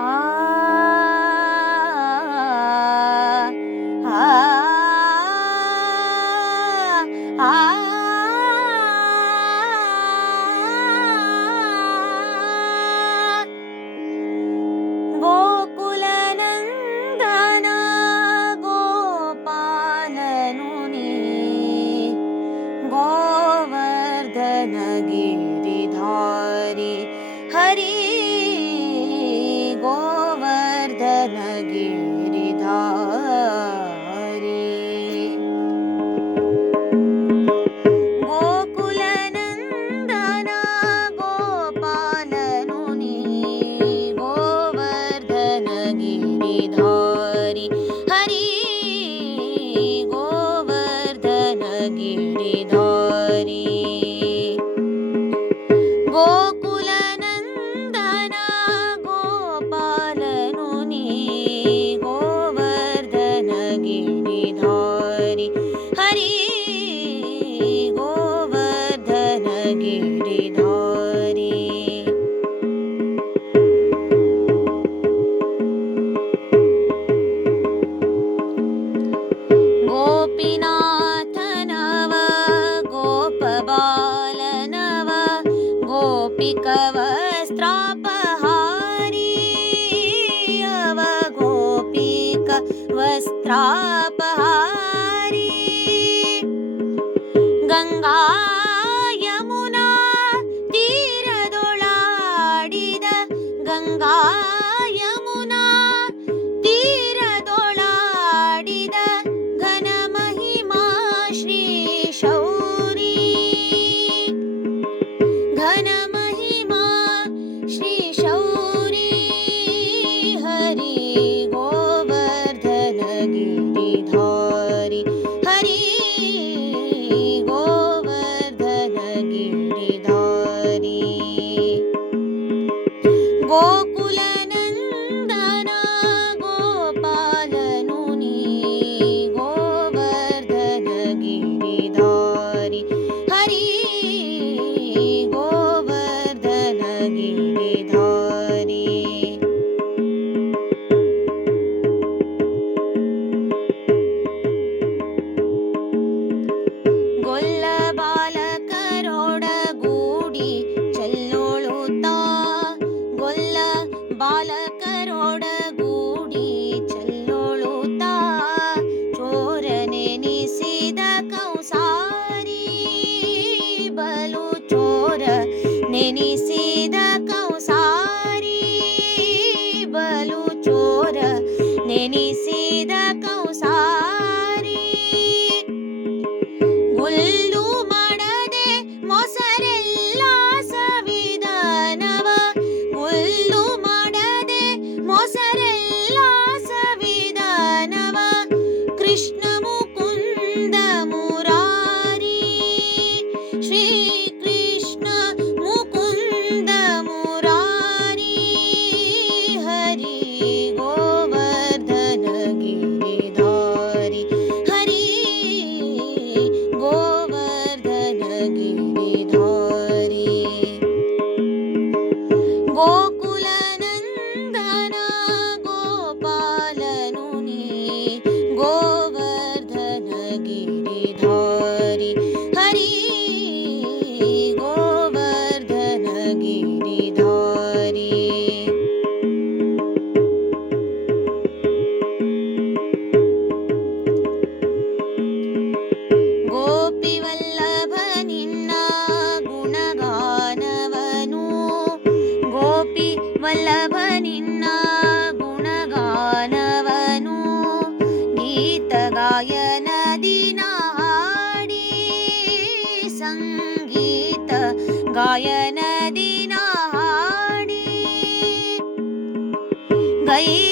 ah. Giridhari गोपीनाथनव गोपबालनव गोपीकवस्त्रापहारीयव गोपीकवस्त्रा ধারে ধারে ಚೋರ ನೆನೆಸಿದ ಕೌಸಾರಿ. ಗುಲ್ಲು ಮಾಡದೆ ಮೊಸರೆಲ್ಲ ಸವಿದನವ. ಗುಲ್ಲು ಮಾಡದೆ ಮೊಸರೆಲ್ಲ ಸವಿದನವ. ಕೃಷ್ಣ ಮುಕುಂದ ಮುರ पल्लभनिना गुणगानवनु गीत गायन दिनाडी सङ्गीत गायन दिनाडी गै